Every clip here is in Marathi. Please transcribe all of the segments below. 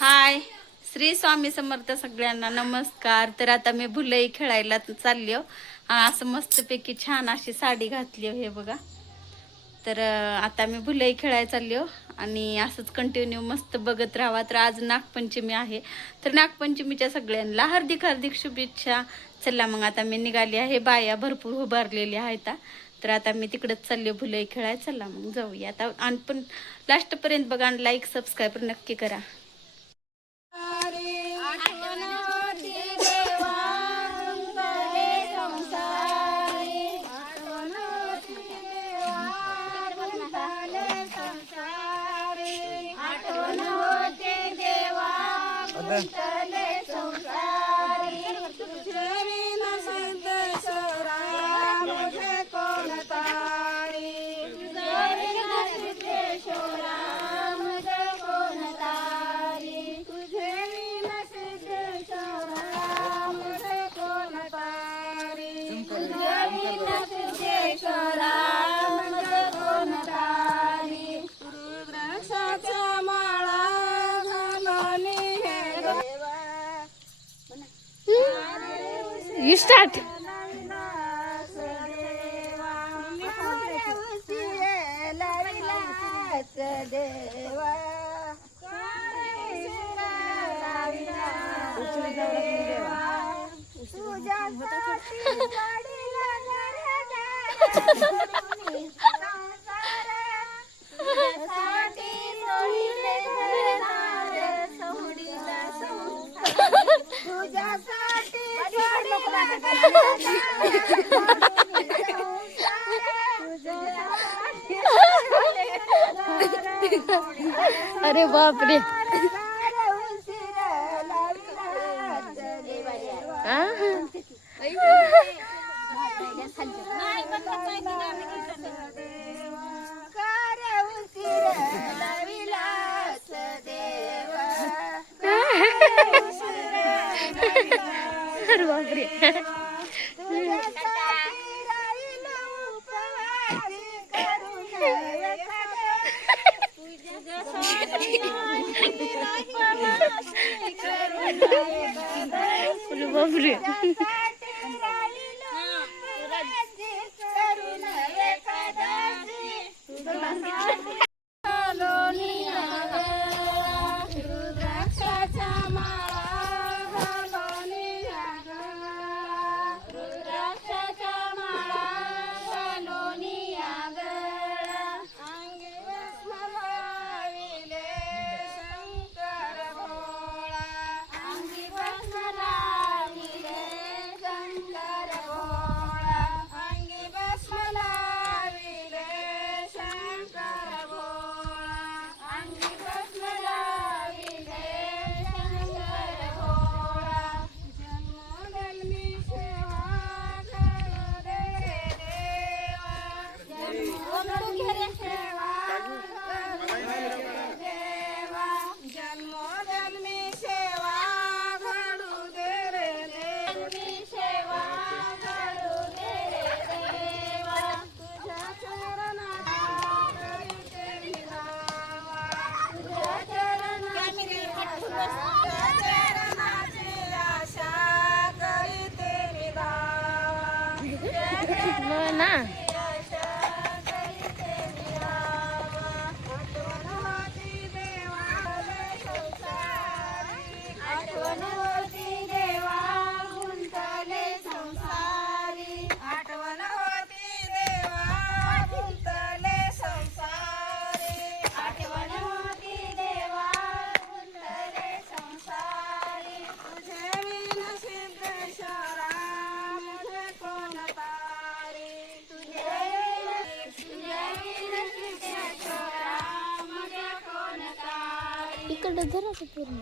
हाय, श्री स्वामी समर्थ सगळ्यांना नमस्कार. तर आता मी भुलई खेळायला चालली हो. असं मस्तपैकी छान अशी साडी घातली हो, हे बघा. तर आता मी भुलई खेळायला चालली हो. आणि असंच कंटिन्यू मस्त बघत राहावा. तर आज नागपंचमी आहे, तर नागपंचमीच्या सगळ्यांना हार्दिक हार्दिक शुभेच्छा. चला मग आता मी निघाली आहे, बाया भरपूर उभारलेल्या आहेत. तर आता मी तिकडंच चालली भुलई खेळायला. चला मग जाऊया आता. आणि पण लास्टपर्यंत बघा आणि लाईक सबस्क्राईब नक्की करा. You start. अरे बाप रे. अरे बाप रे. बापरे. ना इकडे धरा पूर्ण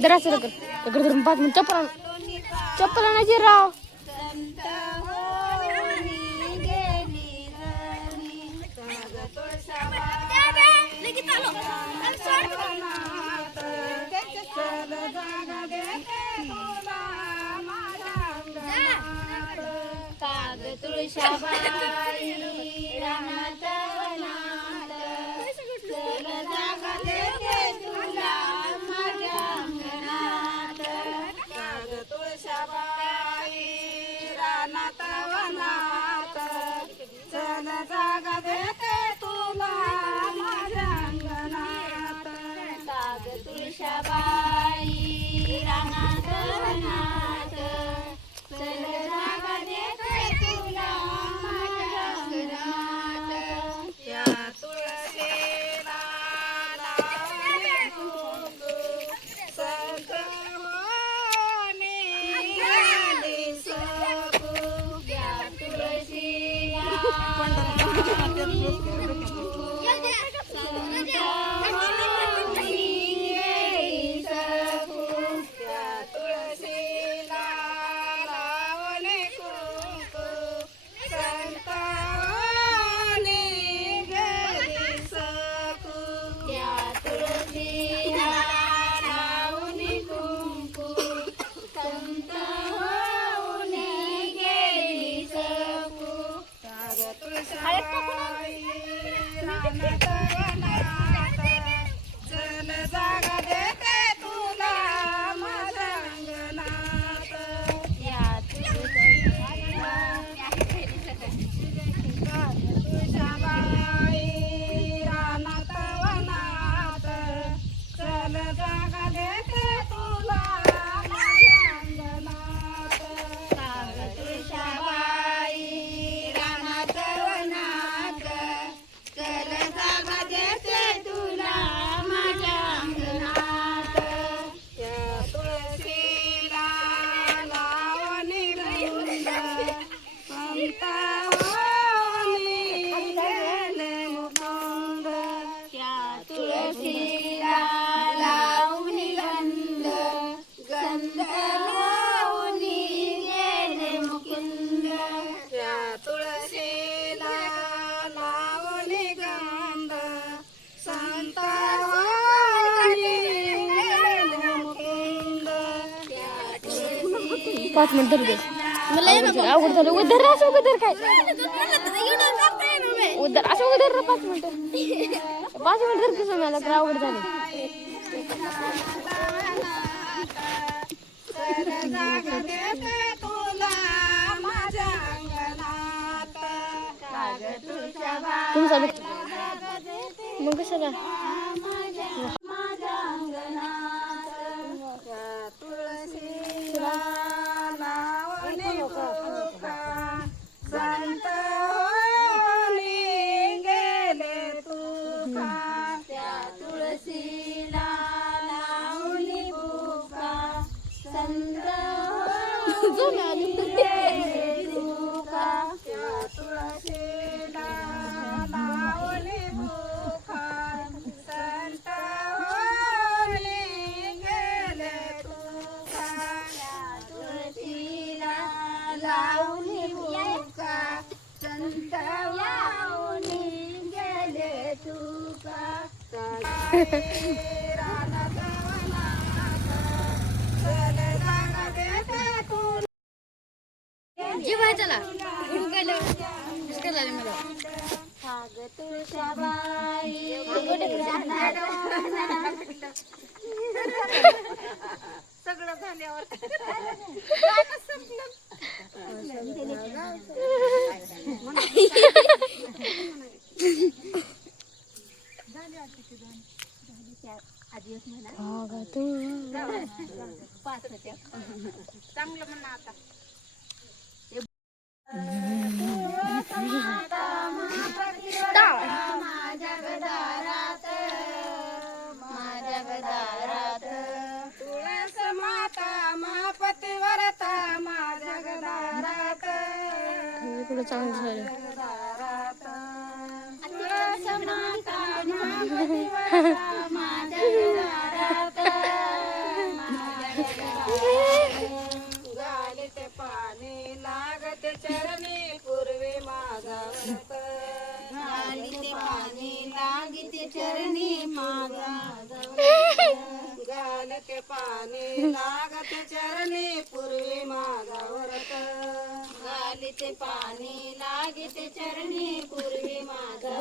जरा सुरू कर इकडे धरून 5 मिनिट चप्पल आणायची राव. तुळशाबाई रानात वनात चल जागा देते तुला माझ्या अंगणात. तुळशाबाई रानात वनात चल जागा देते तुला माझ्या अंगणात. तुळशाबाई रानात वनात चल जागा देते तुला माझ्या अंगणात. या तुळशीला लावले कुंकू संत होणे गेली सकू. या तुळशीला लावले कुंकू संत होणे गेली सकू. या तुळशीला लावले कुंकू संत होणे गेली सकू. या तुळशीला लावले कुंकू संत होणे गेली सकू. तुळशाबाई रानात वनात चल जागा देते तुला माझ्या अंगणात. या तुळशाबाई रानात वनात चल जागा देते तुला माझ्या अंगणात. तुळशाबाई रानात वनात चल जागा देते तुला माझ्या अंगणात. या तुळशीला लावणी रुंद संत होणी गेले मुकुंद. या तुळशीला लावणी गंध गंध लावणी गेले मुकुंद. या तुळशीला लावणी गंध संत होणी गेले मुकुंद. या 5 मिनिट धरू दे. मला अवघड झालं. उधर असं उधर काय उधर असं उधर 5 मिनिट 5 मिनिट धर कसं मला तर अवघड झालं. चल जागा देते तुला माझ्या अंगणात. तुमचा मग कशाला माझ्या अंगणात. या तुळशीला लावणी बुका संत होणी गेले तुका. त्या तुळशीला लावणी बुका संत होणी गेले तुका. त्या तुळशीला लावणी बुका संत होणी गेले तुका. त्या तुळशीला लावणी बुका संत होणी गेले तुका. रानात वनात चल जागा देते तुला. जेव्हा चला गुरु काय मला तुळशाबाई चांगलं म्हणा आता माझ्या गदारात तुळस माता महापतिव्रता माझ्या गदारात चांगलं झालं तुळस माता महापतिव्रता माझ्या गदारात गालिते पाणी लागते चरणी पूर्वी माझा व्रत गालिते पाणी लागते चरणी माझा गालिते पाणी लागते चरणी पूर्वी माझा व्रत गालिते पाणी लागते चरणी पूर्वी माझा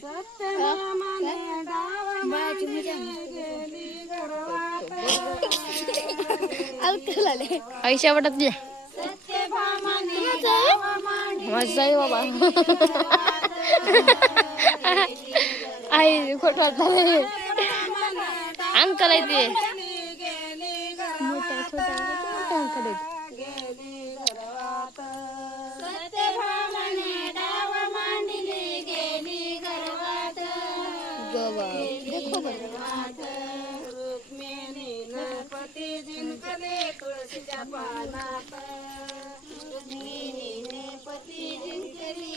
सत्यनामाने डाव मांडली गेली गर्वात आयुष्या वाटत सत्यभामाने डाव मांडली माझा आहे बाबा आई खोट वाटत अंकल आहे ते मोठ्या छोट्या अंकल आहेत गेली गर्वात सत्यभामाने डाव मांडली गेली गर्वात देखो गर्वात रुक्मिणीनं पती जिंकले तुळशीच्या पानात रुक्मिणीने पती जिंकले